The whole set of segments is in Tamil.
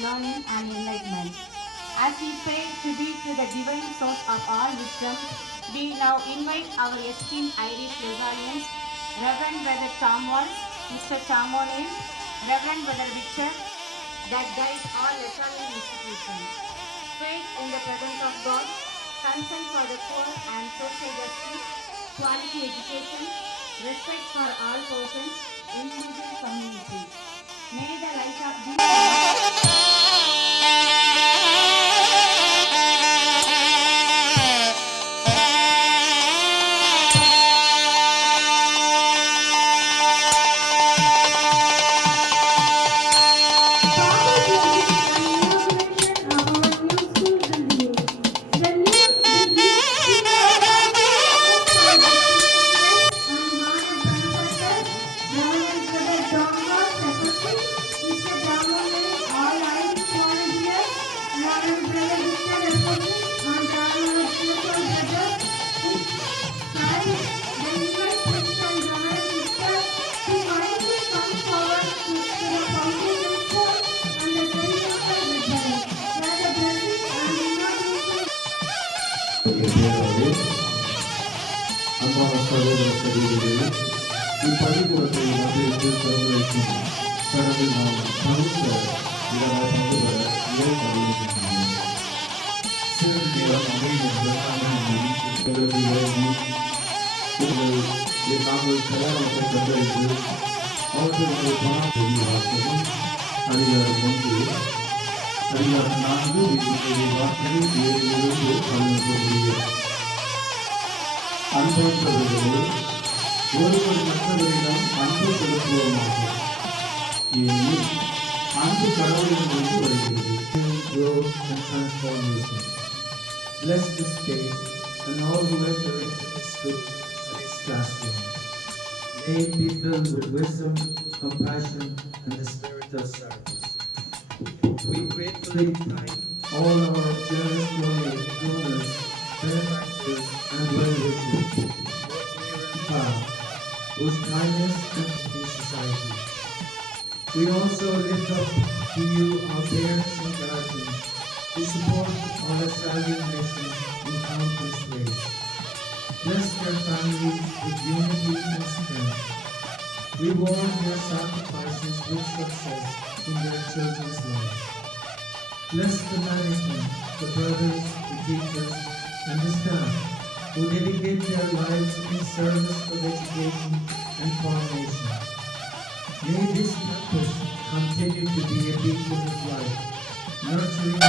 learning and enlightenment. As we pay tribute to the divine source of all wisdom, we now invite our esteemed Irish Lazarians, Reverend Brother Tamwal, Mr. Tamonin, Reverend Brother Victor, that guide all Lazarian institutions. Faith in the presence of God, concern for the poor and social justice, quality education, respect for all persons, individual community. May the light of these அன்பான சகோதர சகோதரிகளே, இப்பள்ளிக்கூடத்தை மத்தியத்து திறந்து வைக்கும் கடந்து நாம் பகுத்த இதனால் பங்கு பெற இறை அறிவிக்கின்றோம். சிறிது நேரம் அமைதியாக எங்களுக்கு இறங்கி நாங்கள் கல்யாணத்தை கண்டறிந்து அவர்களுடைய பணம் தெளிவாக்கவும் அதிகாரம் 1 அதிகாரம் 4 வார்த்தைகள் 7 11 அன்பற்றவர்களே, ஒருவர் மற்றவரிடம் அன்பு செலுத்துவோமாக. ஏனெனில் அன்பு கடவுளிடமிருந்து வருகிறது. Bless this day and all who enter into this school and this classroom. May it be filled with wisdom, compassion, and the spirit of service. We gratefully thank all our generous donors, benefactors, and well-wishers, both near and far, whose kindness and in society. We also lift up to you our parents and guardians who support our Italian mission in countless ways. Bless their families with unity and strength. Reward their sacrifices with success in their children's lives. Bless the management, the brothers, the teachers, and the staff who dedicate their lives in service of education and formation. May this purpose continue to be a beacon of light, nurturing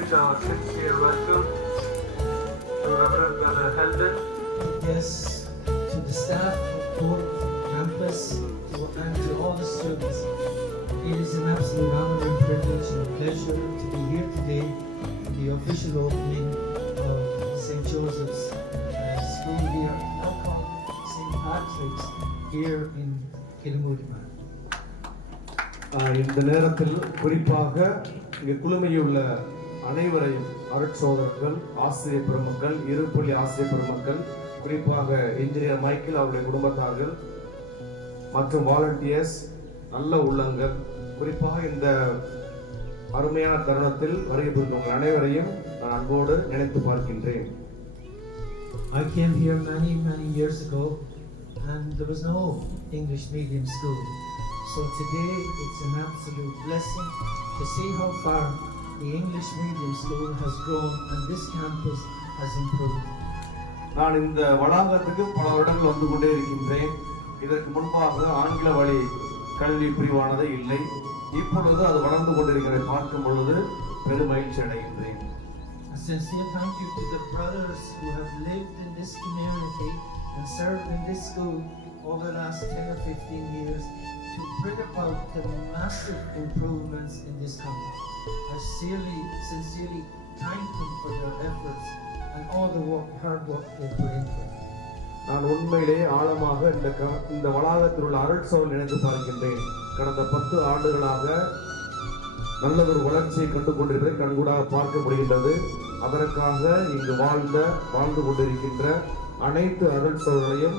extend our sincere welcome to Reverend Brother Helden. Yes, to the staff of both campus and to all the students. It is an absolute honor and privilege and pleasure to be here today at the official opening of St. Joseph's School here, now called St. Patrick's, here in Kilmudima. இந்த நேரத்தில் குறிப்பாக இங்கே குழுமையுள்ள அனைவரையும் அருட்சோதரர்கள், ஆசிரியர் பெருமக்கள், இருப்பள்ளி ஆசிரியர் பெருமக்கள், குறிப்பாக இன்ஜினியர் மைக்கேல் அவருடைய குடும்பத்தார்கள் மற்றும் வாலண்டியர்ஸ், நல்ல உள்ளங்கள், குறிப்பாக இந்த அருமையான தருணத்தில் வருகை புரிந்தவங்க அனைவரையும் நான் அன்போடு நினைத்து பார்க்கின்றேன். I came here many years ago and there was no English medium school. So today it's an absolute blessing to see how far the English medium school has grown and this campus has improved. நான் இந்த வளாகத்துக்கு பல வருடங்கள் வந்து கொண்டே இருக்கின்றேன். இதற்கு முன்பாக ஆங்கில வழி கல்வி பிரிவானது இல்லை. இப்பொழுது அது வளர்ந்து கொண்டிருக்கிறதை பார்க்கும் பொழுது பெருமகிழ்ச்சி அடைகின்றேன். A sincere thank you to the brothers who have lived in this community and served in this school over the last 10 or 15 years to bring about the massive improvements in this campus. I sincerely thank them for their efforts and all the hard work they put into it. நான் உண்மையிலே ஆழமாக இந்த வளாகத்தில் உள்ள அருட்சோல் நினைத்து பார்க்கின்றேன். கடந்த 10 ஆண்டுகளாக நல்லதொரு வளர்ச்சியை கண்டு கொண்டிருப்பதை கண்கூடாக பார்க்க முடிகின்றது. அதற்காக இங்கு வாழ்ந்து கொண்டிருக்கின்ற அனைத்து அருட்சோல்களையும்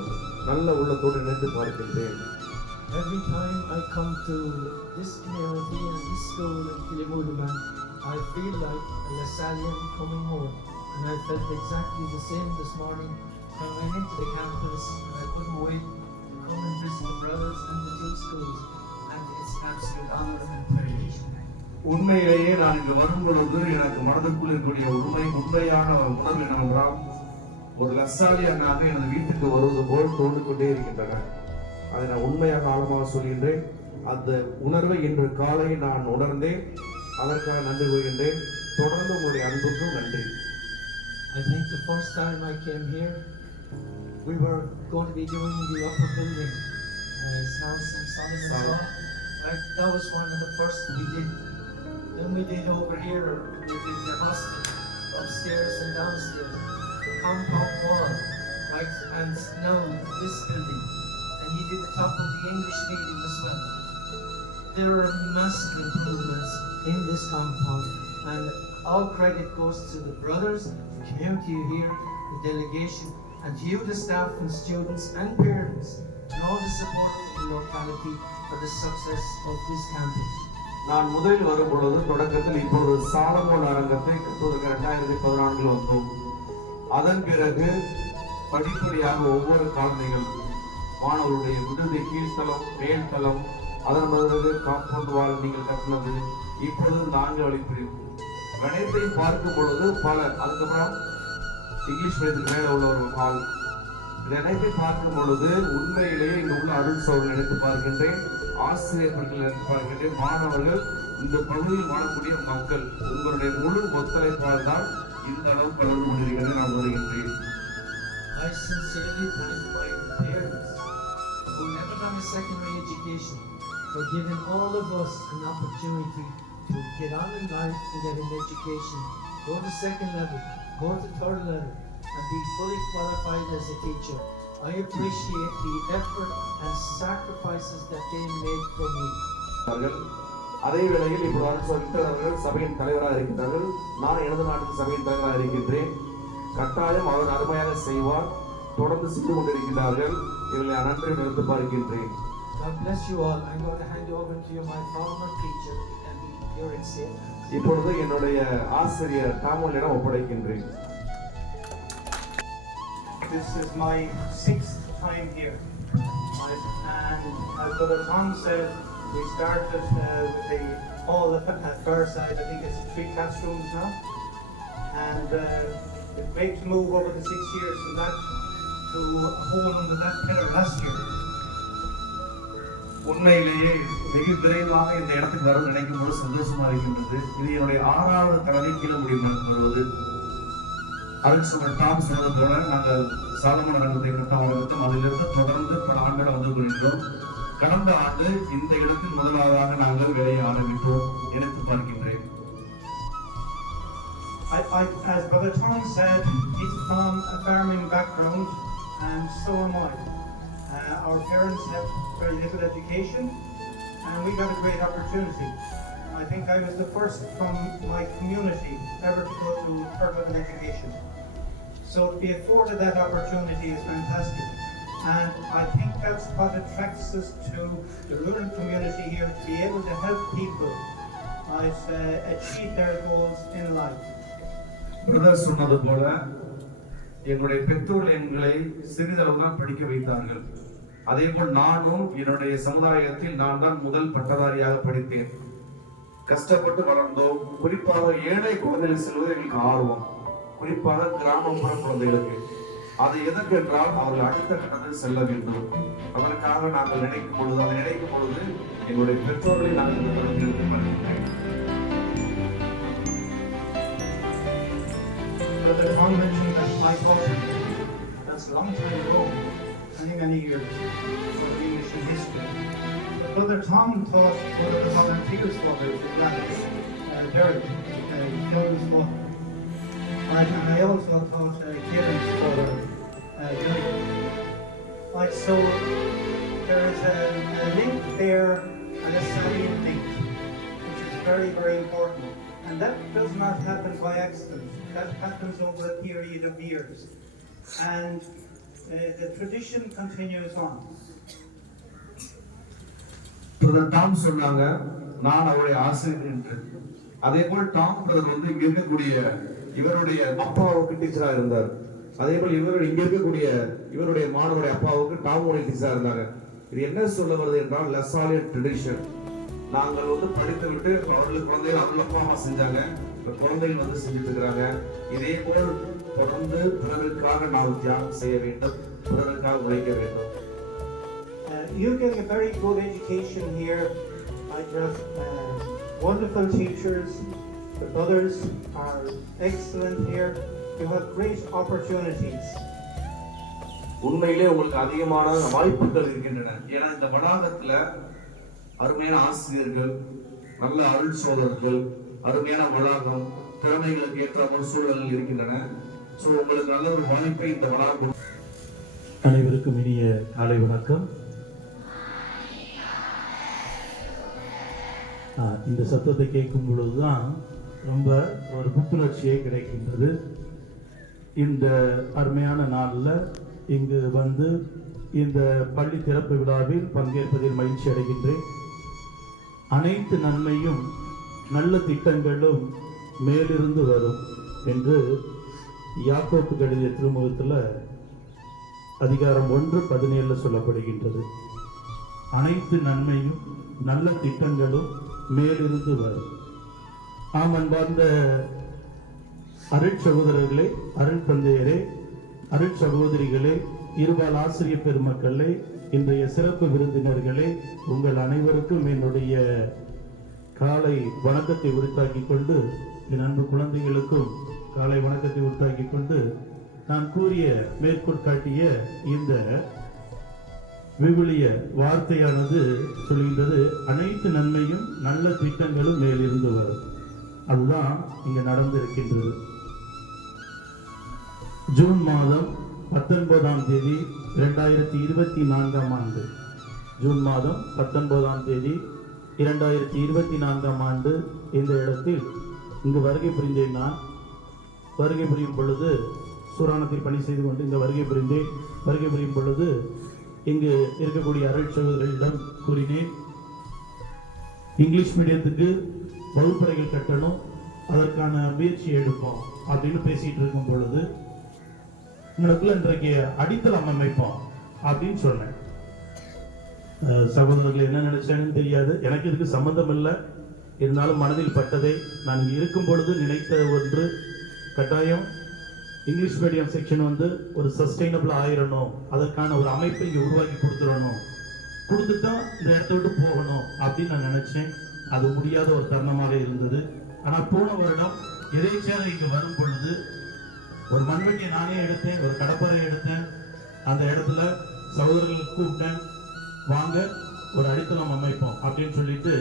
நல்ல உள்ளத்தோடு நினைத்து பார்க்கின்றேன். Every time I come to this community and this school in Kilimudima, I feel like a Lasallian coming home. And I felt exactly the same this morning when I went into the campus and I couldn't wait to come and visit the brothers and the two schools. And it's an absolute honor and privilege. உண்மையிலேயே நான் இங்கு வரும் பொழுது எனக்கு மனதுக்குள் இருக்கக்கூடிய உண்மையான உணர்வு என்னவென்றால், ஒரு லசாலியனாக எனது வீட்டுக்கு வருவது போல் தோன்றிக்கொண்டே இருக்கின்றன. அதை நான் உண்மையாக ஆழமாக சொல்கின்றேன். அந்த உணர்வை இன்று காலை நான் உணர்ந்தேன். அதற்காக நன்றி கூறுகின்றேன். தொடர்ந்து உங்களுடைய அன்புக்கும் நன்றி. I think the first time I came here, we were going to be doing the upper building. It's now St. Solomon's Hall. Right? That was one of the first we did. Then we did over here, we did the hostel, upstairs and downstairs, the compound wall, right? And now this building. And he did the top of the English medium as well. There are massive improvements in this compound, and all credit goes to the brothers, the community here, the delegation, and you, the staff and students and parents, and all the support of the locality for the success of this campus. நான் முதலில் வரும் பொழுது தொடக்கத்தில் இப்பொழுது சாலமோன் அரங்கத்தை கட்டுவதற்கு 2014 வந்தோம். அதன் பிறகு படிப்படியாக ஒவ்வொரு காலனிகள், மாணவர்களுடைய விடுதி கீழ்த்தளம், மேல்தளம், அதன் பிறகு காம்பவுண்ட் வால் நீங்கள் கட்டினது, இப்பொழுது 4 வழி பிரிவு அனைத்தையும் பார்க்கும் பொழுது அதுக்கப்புறம் இங்கிலீஷ் மீடியத்துக்கு மேலே உள்ள ஒரு ஹால், இது அனைத்தையும் பார்க்கும் பொழுது உண்மையிலேயே இங்கு உள்ள அருட்சோதனை நினைத்து பார்க்கின்றேன். ஆசிரியர்கள் நினைத்து பார்க்கின்றேன். மாணவர்கள், இந்த பகுதியில் வாழக்கூடிய மக்கள், உங்களுடைய முழு ஒத்துழைப்பால் தான் இந்த அளவு வளர்ந்து கொண்டிருக்கிறது நான் வருகின்றேன். I sincerely thank my parents who never got a secondary education for giving all of us an opportunity to get on in life and get an education, go to second level, go to third level, and be fully qualified as a teacher. I appreciate the effort and sacrifices that they made for me. அதே வேளையில் இப்போது அவர்கள் சபையின் தலைவராக இருக்கின்றார்கள். நான் எனது நாட்டுக்கு சபையின் தலைவராக இருக்கின்றேன். கட்டாயம் அவர் அருமையாக செய்வார். தொடர்ந்து செய்து கொண்டிருக்கிறார்கள். இவர்களை நன்றி நிறுத்து பார்க்கின்றேன். God bless you all. I'm going to hand over to you my former teacher and you're in safe. இப்பொழுது என்னுடைய ஆசிரியர் தாமலிடம் ஒப்படைக்கின்றேன். This is my 6th time here, and as Brother Tom said, we started with the hall at Firside. I think it's 3 classrooms now, and it's great to move over the 6 years from that to a hole under that pillar last year. உண்மையிலேயே வெகு விரைவாக இந்த இடத்துக்கு வர நினைக்கும் போது சந்தோஷமா இருக்கின்றது. இது என்னுடைய 6வது தடவை கீழமுடி வருவது. அருட்சகோதரர் டாம் சொன்னது போல நாங்கள் சாலமன் அரங்கத்தை கட்ட ஆரம்பித்தோம். அதிலிருந்து தொடர்ந்து பல ஆண்டுகள் வந்து கொண்டிருக்கிறோம். கடந்த ஆண்டு இந்த இடத்தில் முதலாவதாக நாங்கள் வேலையை ஆரம்பித்தோம். நினைத்து பார்க்கின்றேன். As Brother Tom said, he's from a farming background, and so am I. Our parents have very little education, and we got a great opportunity. I think I was the first from my community ever to go to further education. So to be afforded that opportunity is fantastic. And I think that's what attracts us to the rural community here, to be able to help people achieve their goals in life. Brother சொன்னது போல எங்களுடைய பெற்றோர்கள் எங்களை சிறிதளவு தான் படிக்க வைத்தார்கள். அதே போல் நானும் என்னுடைய சமுதாயத்தில் நான் தான் முதல் பட்டதாரியாக படித்தேன். கஷ்டப்பட்டு வளர்ந்தோம். குறிப்பாக ஏழை குழந்தைகள் செல்வது எங்களுக்கு ஆர்வம், குறிப்பாக கிராமப்புற குழந்தைகளுக்கு. அது எதற்கு என்றால் அவர்கள் அடுத்த கட்டத்தில் செல்ல வேண்டும். அதற்காக நாங்கள் நினைக்கும் பொழுது எங்களுடைய பெற்றோர்களை நாங்கள் இந்த தளத்தில் எடுத்து வருகின்றேன். Brother Tom mentioned that I taught him. That's a long time ago, many years for English and history. But Brother Tom taught one of the volunteers fathers in Gladys, Derek, Jones' father. And I also taught Kieran's father, Derek. So there is a link there, and a silent link, which is very, very important. And that does not happen by accident. That happens over a period of years. And the tradition continues on. Brother Tom சொன்னாங்க, நான் அவருடைய ஆசிரியர் என்று. அதே போல் டாம் பிரதர் வந்து இங்க இருக்கக்கூடிய இவருடைய அப்பாவுக்கு டீச்சரா இருந்தார். அதே போல் இங்க இருக்கக்கூடிய இவருடைய மாணவருடைய அப்பாவுக்கு டாம் ஒரு டீச்சரா இருந்தாங்க. இது என்ன சொல்ல வருது என்றால் லசாலியன் ட்ரெடிஷன். நாங்கள் வந்து படித்து விட்டு அவர்களுக்கு குழந்தைகள் அவ்வளோமா செஞ்சாங்க, இப்போ குழந்தைகள் வந்து செஞ்சுட்டு இருக்கிறாங்க. இதே போல் தொடர்ந்து பிறருக்காக நாம் தியாகம் செய்ய வேண்டும், பிறருக்காக உழைக்க வேண்டும். You're getting a very good education here. I have wonderful teachers. The brothers are excellent here. You have great opportunities. உண்மையிலே உங்களுக்கு அதிகமான வாய்ப்புகள் இருக்கின்றன. ஏன்னா இந்த வளாகத்துல அருமையான ஆசிரியர்கள், நல்ல அருள் சோதரர்கள், அருமையான வளாகம், திறமைகளுக்கு ஏற்ற சூழல்கள் இருக்கின்றன. ஸோ உங்களுக்கு நல்ல ஒரு வாய்ப்பை இந்த வளாகம். அனைவருக்கும் இனிய காலை வணக்கம். இந்த சத்தத்தை கேட்கும் பொழுதுதான் ரொம்ப ஒரு புத்துணர்ச்சியே கிடைக்கின்றது. இந்த அருமையான நாளில் இங்கு வந்து இந்த பள்ளி திறப்பு விழாவில் பங்கேற்பதில் மகிழ்ச்சி அடைகின்றேன். அனைத்து நன்மையும் நல்ல திட்டங்களும் மேலிருந்து வரும் என்று யாக்கோப்பு கடித திருமுகத்தில் அதிகாரம் 1:17 சொல்லப்படுகின்றது. அனைத்து நன்மையும் நல்ல திட்டங்களும் மேலிருந்து வரும். ஆம், அன்பார்ந்த அருட்சகோதரர்களே, அருள் தந்தையரே, அருட்சகோதரிகளே, இருபால் ஆசிரியர் பெருமக்களே, இன்றைய சிறப்பு விருந்தினர்களே, உங்கள் அனைவருக்கும் என்னுடைய காலை வணக்கத்தை உரித்தாக்கி கொண்டு, என் அன்பு குழந்தைகளுக்கும் காலை வணக்கத்தை உரித்தாக்கி கொண்டு, நான் கூறிய மேற்கோட்காட்டிய இந்த விவிலிய வார்த்தையானது சொல்கின்றது, அனைத்து நன்மையும் நல்ல திட்டங்களும் மேலிருந்து வரும். அதுதான் இங்க நடந்து இருக்கின்றது. ஜூன் மாதம் 19ஆம் தேதி 2024ஆம் ஆண்டு, ஜூன் மாதம் 19ஆம் தேதி 2024ஆம் ஆண்டு இந்த இடத்தில் இங்கு வருகை புரிந்தேன். நான் வருகை புரியும் பொழுது சூராணத்தில் பணி செய்து கொண்டு இங்கு வருகை புரியும் பொழுது இங்கு இருக்கக்கூடிய அருள் சகோதரர்களிடம் கூறினேன், இங்கிலீஷ் மீடியத்துக்கு வகுப்பறைகள் கட்டணும், அதற்கான முயற்சி எடுப்போம் அப்படின்னு பேசிட்டு இருக்கும் பொழுது, உங்களுக்குள்ள இன்றைக்கு அடித்தளம் அமைப்போம் அப்படின்னு சொன்னேன். சகோதரர்கள் என்ன நினைச்சாங்கன்னு தெரியாது, எனக்கு இதுக்கு சம்பந்தம் இல்லை. இருந்தாலும் மனதில் பட்டதை நான் இங்கே இருக்கும் பொழுது நினைத்த ஒன்று, கட்டாயம் இங்கிலீஷ் மீடியம் செக்ஷன் வந்து ஒரு சஸ்டைனபிள் ஆயிரணும், அதற்கான ஒரு அமைப்பை இங்கே உருவாக்கி கொடுத்துடணும் கொடுத்துட்டு தான் இந்த இடத்த விட்டு போகணும் அப்படின்னு நான் நினைச்சேன். அது முடியாத ஒரு தருணமாக இருந்தது. ஆனால் போன வருடம் எதேச்சாக இங்கு வரும் பொழுது ஒரு மண்வெட்டியை நானே எடுத்தேன், ஒரு கடப்பாறை எடுத்தேன். அந்த இடத்துல சகோதரர்கள் கூப்பிட்டேன், வாங்க ஒரு அடித்தளம் அமைப்போம் அப்படின்னு சொல்லிட்டு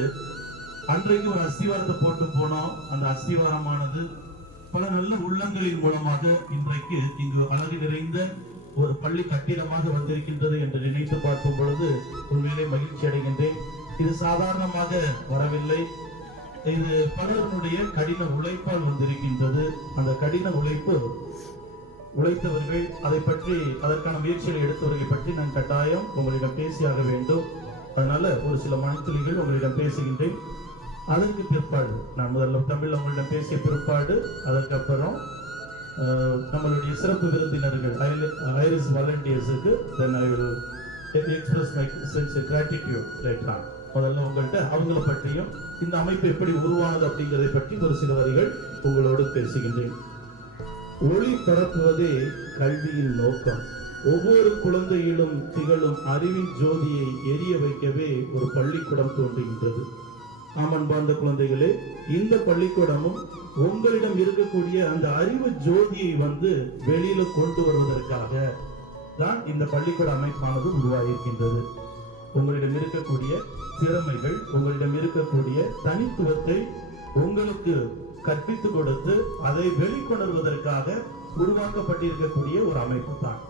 அன்றைக்கு ஒரு அஸ்திவாரத்தை போட்டு போனோம். அந்த அஸ்திவாரமானது பல நல்ல உள்ளங்களின் மூலமாக இன்றைக்கு இங்கு அழகு நிறைந்த ஒரு பள்ளி கட்டிடமாக வந்திருக்கின்றது என்று நினைத்து பார்க்கும் பொழுது உண்மையிலே மகிழ்ச்சி அடைகின்றேன். இது சாதாரணமாக வரவில்லை. இது பலருடைய கடின உழைப்பால் வந்திருக்கின்றது. அந்த கடின உழைத்தவர்கள் அதை பற்றி அதற்கான முயற்சிகளை எடுத்தவர்களை பற்றி நான் கட்டாயம் உங்களிடம் பேசியாக வேண்டும். அதனால ஒரு சில மணித்துளிகள் உங்களிடம் பேசுகின்றேன். அதற்கு பிற்பாடு நான் முதல்ல தமிழ் உங்களிடம் பேசிய பிற்பாடு அதற்கப்புறம் நம்மளுடைய சிறப்பு விருந்தினர்கள் iris வாலண்டியர்ஸுக்கு then I will express my sincere gratitude later on. முதல்ல உங்கள்கிட்ட அவங்கள பற்றியும் இந்த அமைப்பு எப்படி உருவானது அப்படிங்கிறதை பற்றி ஒரு சில வரிகள் உங்களோடு பேசுகின்றேன். ஒளி பரப்புவதே கல்வியின் நோக்கம். ஒவ்வொரு குழந்தையிலும் திகழும் அறிவின் ஜோதியை எரிய வைக்கவே ஒரு பள்ளிக்கூடம் தோன்றுகின்றது. ஆமன்பார்ந்த குழந்தைகளே, இந்த பள்ளிக்கூடமும் உங்களிடம் இருக்கக்கூடிய அந்த அறிவு ஜோதியை வெளியில கொண்டு வருவதற்காக தான் இந்த பள்ளிக்கூட அமைப்பானது உருவாகியிருக்கின்றது. உங்களிடம் இருக்கக்கூடிய திறமைகள், உங்களிடம் இருக்கக்கூடிய தனித்துவத்தை உங்களுக்கு கற்பித்துக் கொடுத்து அதை வெளிக்கொணர்வதற்காக உருவாக்கப்பட்டிருக்கக்கூடிய ஒரு அமைப்பு தான்.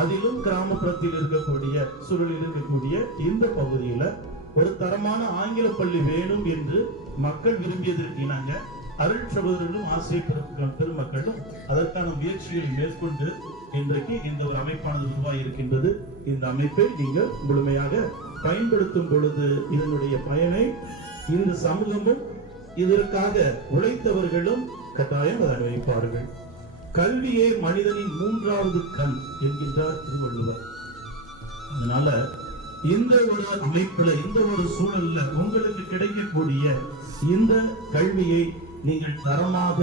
அதிலும் கிராமப்புறத்தில் இருக்கக்கூடிய சூழலில் இருக்கக்கூடிய இந்த பகுதியில ஒரு தரமான ஆங்கில பள்ளி வேணும் என்று மக்கள் விரும்பியதற்கு இணங்க அருள் சகோதரர்களும் ஆசிரியர் பெருமக்களும் அதற்கான முயற்சிகளை மேற்கொண்டு இன்றைக்கு இந்த ஒரு அமைப்பானது உருவாகி இருக்கின்றது. இந்த அமைப்பை நீங்கள் முழுமையாக பயன்படுத்தும் பொழுது இதனுடைய பயனை இந்த சமூகமும் இதற்காக உழைத்தவர்களும் கட்டாயம் அதை அனுபவிப்பார்கள். கல்வியே மனிதனின் மூன்றாவது கண் என்கின்றார் திருவள்ளுவர். அதனால இந்த ஒரு அமைப்புல, இந்த ஒரு சூழல்ல உங்களுக்கு கிடைக்கக்கூடிய இந்த கல்வியை நீங்கள் தரமாக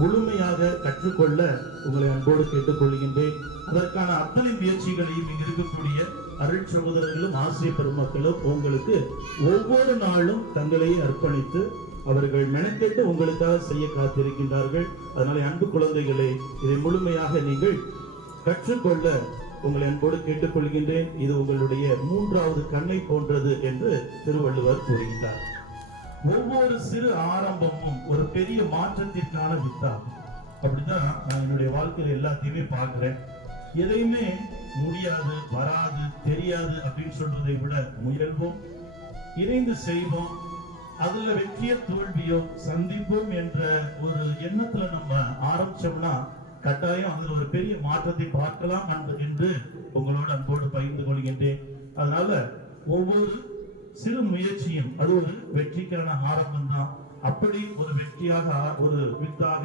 முழுமையாக கற்றுக்கொள்ள உங்களை அன்போடு கேட்டுக்கொள்கின்றேன். அதற்கான அத்தனை முயற்சிகளையும் இங்கு இருக்கக்கூடிய அருள் சகோதரர்களும் ஆசிரியர் பெருமக்களும் உங்களுக்கு ஒவ்வொரு நாளும் தங்களையே அர்ப்பணித்து அவர்கள் மெனக்கெட்டு உங்களுக்காக செய்ய காத்திருக்கின்றார்கள். அதனால அன்பு குழந்தைகளே, இதை முழுமையாக நீங்கள் கற்றுக்கொள்ள உங்களை அன்போடு கேட்டுக்கொள்கின்றேன். இது உங்களுடைய மூன்றாவது கண்ணை போன்றது என்று திருவள்ளுவர் கூறுகின்றார். ஒவ்வொரு சிறு ஆரம்பமும் ஒரு பெரிய மாற்றத்திற்கான வித்தாகும். அப்படிதான் நான் என்னுடைய வாழ்க்கையில எல்லாத்தையுமே பார்க்கிறேன். எதையுமே முடியாது, வராது, தெரியாது அப்படின்னு சொல்றதை விட முயல்வோம், இணைந்து செய்வோம், அதுல வெற்றியோ தோல்வியோ சந்திப்போம் என்ற ஒரு எண்ணத்துல நம்ம ஆரம்பிச்சோம்னா கட்டாயம் அதுல ஒரு பெரிய மாற்றத்தை பார்க்கலாம் என்று உங்களோட அன்போடு பகிர்ந்து கொள்கின்றேன். அதனால ஒவ்வொரு சிறு முயற்சியும் அது ஒரு வெற்றிக்கான ஆரம்பம் தான். அப்படி ஒரு வெற்றியாக ஒரு வித்தாக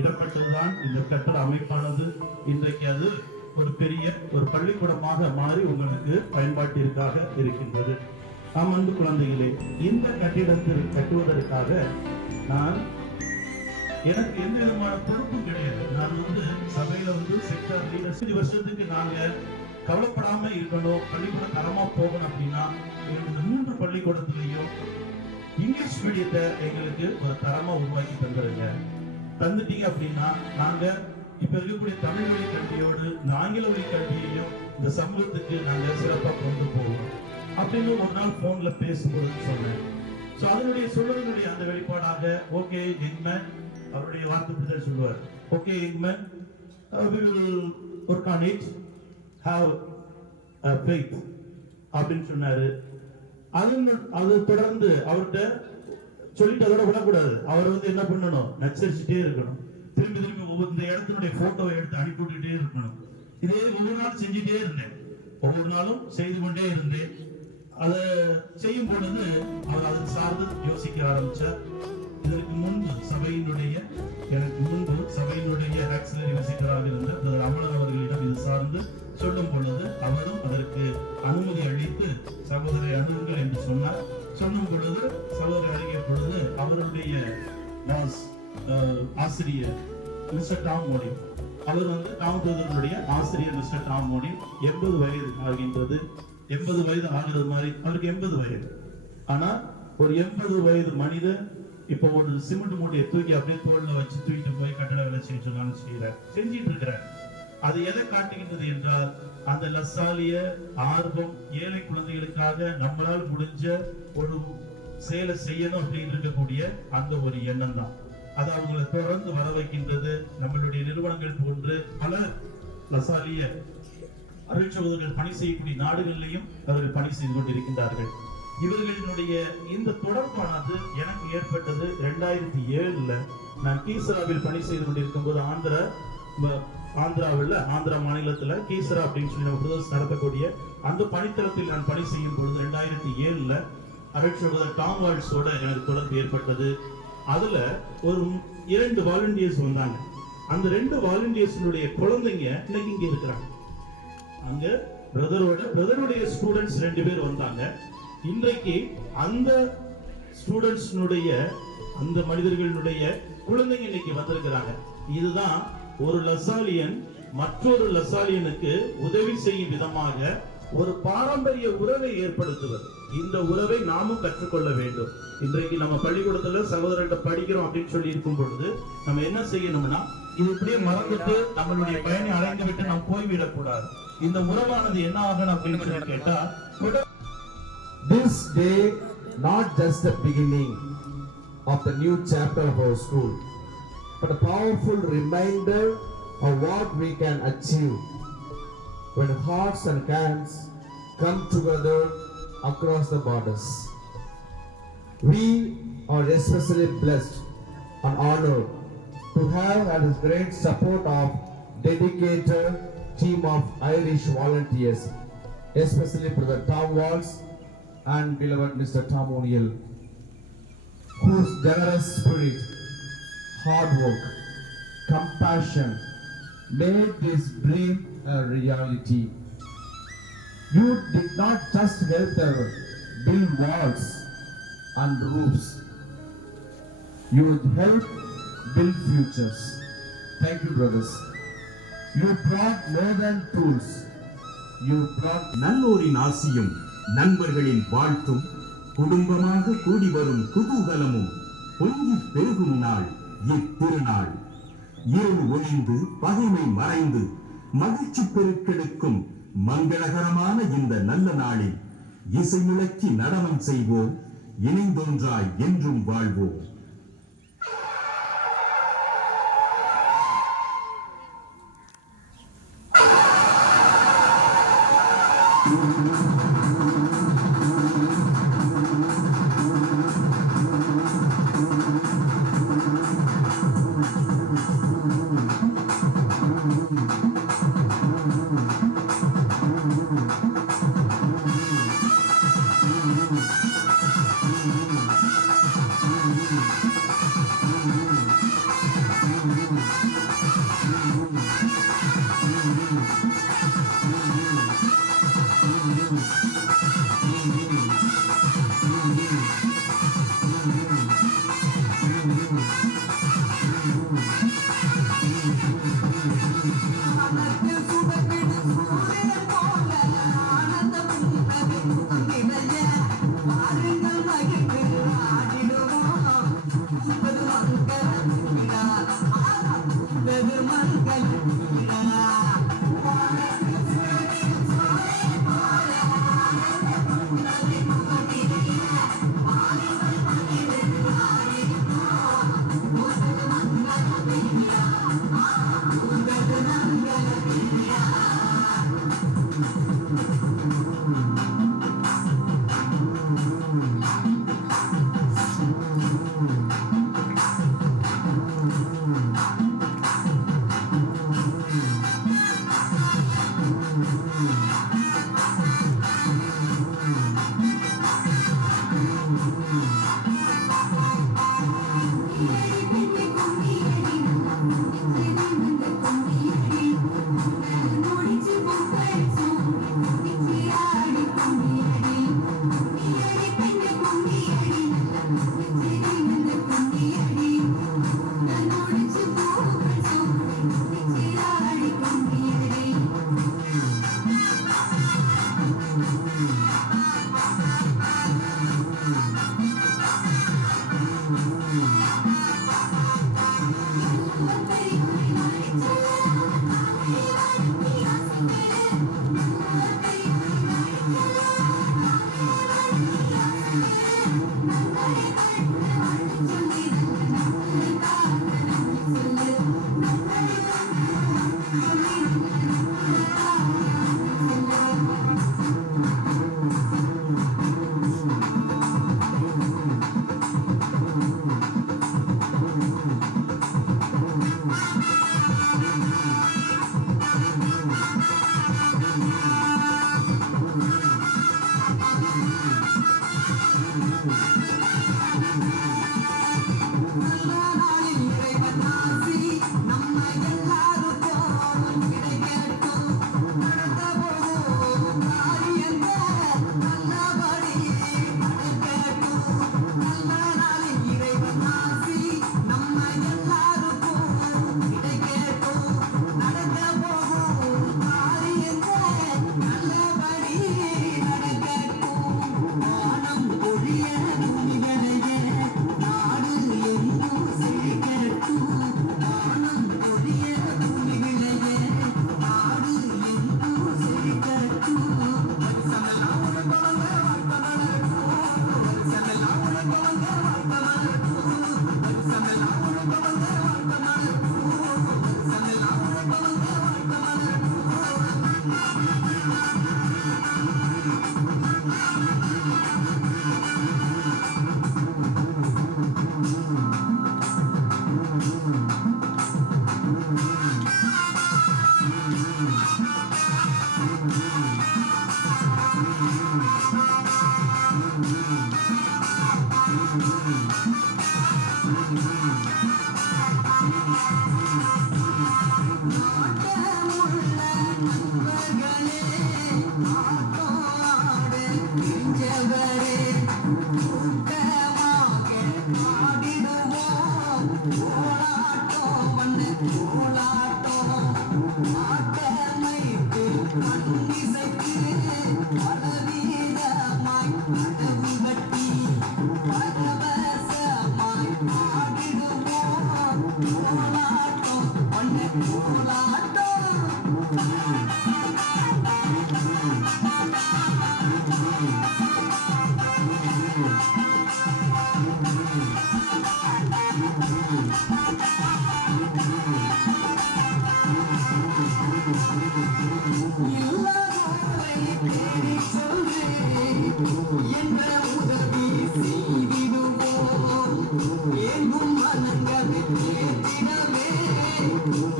இடப்பட்டதுதான் இந்த கட்டட அமைப்பானது. இன்றைக்கு அது ஒரு பெரிய ஒரு பள்ளிக்கூடமாக மாறி உங்களுக்கு பயன்பாட்டிற்காக இருக்கின்றது. நாம் அன்பு குழந்தைகளே, இந்த கட்டிடத்தில் கட்டுவதற்காக எனக்கு எந்த விதமான பொறுப்பும் கிடையாது. நான் சபையில செக்டர் லீடர். 5 வருஷத்துக்கு நாங்க கவலைப்படாம இருக்கணும், பள்ளிக்கூடம் தரமா போகணும் அப்படின்னா இந்த 3 பள்ளிக்கூடத்திலையும் இங்கிலீஷ் மீடியத்தை எங்களுக்கு ஒரு தரமா உருவாக்கி தந்துருங்க. தந்துட்டீங்க அப்படின்னா நாங்க இப்ப இருக்கக்கூடிய தமிழ் வழி கல்வியோடு இந்த ஆங்கில வழி கல்வியையும் இந்த சமூகத்துக்கு நாங்க சிறப்பா கொண்டு போவோம் அப்படின்னு ஒரு நாள் போன்ல பேசும்போது சொன்னேன். சோ அதனுடைய சொல்லுடைய அந்த வெளிப்பாடாக ஓகே யங்மேன், அவருடைய வார்த்தை சொல்லுவார், okay யங்மேன், we will work on it, have faith அப்படின்னு சொன்னாரு. அது தொடர்ந்து அவர்கிட்ட சொல்லிட்டு அதோட விடக்கூடாது. அவர் என்ன பண்ணணும், நச்சரிச்சுட்டே இருக்கணும். திரும்பி திரும்பி இந்த இடத்தினுடைய போட்டோவை எடுத்து அனுப்பி விட்டுட்டே இருக்கணும். இதே ஒவ்வொரு நாளும் செஞ்சுட்டே இருந்தேன், ஒவ்வொரு நாளும் செய்து கொண்டே இருந்தேன். அதை செய்யும் பொழுது அவர் அதன் சார்ந்து யோசிக்க ஆரம்பிச்சார். இதற்கு முன்பு எனக்கு முன்பு சபையினுடைய ஆக்சிலரி விசிட்டராக இருந்த அமலர் அவர்களிடம் இது சார்ந்து சொல்லும் பொழுது அவரும் அதற்கு அனுமதி அளித்து சகோதரி அணுகுங்கள் என்று சொன்னார். சொல்லும் பொழுது சகோதரி அணுகிய பொழுது அவருடைய ஆசிரியர் மிஸ்டர் டாம் மோடி, அவர் டாம் தூதனுடைய ஆசிரியர் மிஸ்டர் டாம் மோடி 80 வயது ஆகின்றது. 80 வயது ஆகிறது மாதிரி அவருக்கு 80 வயது. ஆனா ஒரு 80 வயது மனிதன் இப்போ ஒரு சிமெண்ட் மூட்டையை தூக்கி அப்படியே தோல்ல வச்சு தூக்கிட்டு போய் கட்டட வேலை செஞ்சிட்டு இருக்கிறார். அது எதை காட்டுகின்றது என்றால் அந்த லசாலிய ஆர்வம், ஏழை குழந்தைகளுக்காக நம்மளால் முடிஞ்ச ஒரு செயலை செய்யணும் அப்படின்னு இருக்கக்கூடிய அந்த ஒரு எண்ணம் தான் அது அவங்களை தொடர்ந்து வர வைக்கின்றது. நம்மளுடைய நிறுவனங்கள் போன்று பல லசாலிய அருட்சகோதரர்கள் பணி செய்யக்கூடிய நாடுகளிலையும் அவர்கள் பணி செய்து கொண்டிருக்கின்றார்கள். இவர்களினுடைய இந்த தொடர்பானது எனக்கு ஏற்பட்டது 2007 நான் கீசராவில் பணி செய்து கொண்டிருக்கும் போது ஆந்திரா மாநிலத்துல கீசரா அப்படின்னு சொல்லி நம்ம பிரதேசம் நடத்தக்கூடிய அந்த பணித்தளத்தில் நான் பணி செய்யும் பொழுது 2007 அருட்சகோதரர் டாம் வால்ஸோட எனக்கு தொடர்பு ஏற்பட்டது. அதுல ஒரு 2 வாலண்டியர்ஸ் வந்தாங்க. அந்த 2 வாலண்டியர்ஸுடைய குழந்தைங்க இன்னைக்கு இங்க இருக்கிறாங்க. அங்க பிரதருடைய ஸ்டூடெண்ட்ஸ் 2 பேர் வந்தாங்க. இன்றைக்கு அந்த ஸ்டூடெண்ட்ஸ்னுடைய அந்த மனிதர்களுடைய குழந்தைங்க இன்னைக்கு வந்திருக்கிறாங்க. இதுதான் ஒரு லசாலியன் மற்றொரு லசாலியனுக்கு உதவி செய்யும் விதமாக ஒரு பாரம்பரிய உறவை ஏற்படுத்துவது. இந்த உறவை நாமும் கற்றுக்கொள்ள வேண்டும். இன்றைக்கு நம்ம பள்ளிக்கூடத்துல சகோதரர்கிட்ட படிக்கிறோம் அப்படின்னு சொல்லி இருக்கும் பொழுது நம்ம என்ன செய்யணும்னா இது இப்படியே மறந்துட்டு நம்மளுடைய பயனை அடைந்து விட்டு நாம் போய்விடக் கூடாது. இந்த உறவானது என்ன ஆகணும் அப்படின்னு சொல்லி கேட்டா, this day not just the beginning of the new chapter of our school, but a powerful reminder of what we can achieve when hearts and hands come together across the borders. We are especially blessed and honored to have as great support of dedicated team of Irish volunteers, especially Brother Tom Walsh and beloved Mr. Tom O'Neill, whose generous spirit, hard work, compassion made this dream a reality. You did not just help them build walls and roofs, you would help build futures. Thank you, brothers. You brought more than tools. You brought நல்லோரின் ஆசியும் நண்பர்களின் வாழ்த்தும் குடும்பமாக கூடி வரும் குதூகலமும் பொங்கி பெருகும் நாள் இத்திருநாள். இருள் ஒளிந்து பகைமை மறைந்து மகிழ்ச்சி பெருக்கெடுக்கும் மங்களகரமான இந்த நல்ல நாளில் இசை முழக்கி நடனம் செய்வோம், இணைந்தொன்றாய் என்றும் வாழ்வோம்.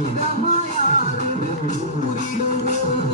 இதமாயாரு புரிடுவோம்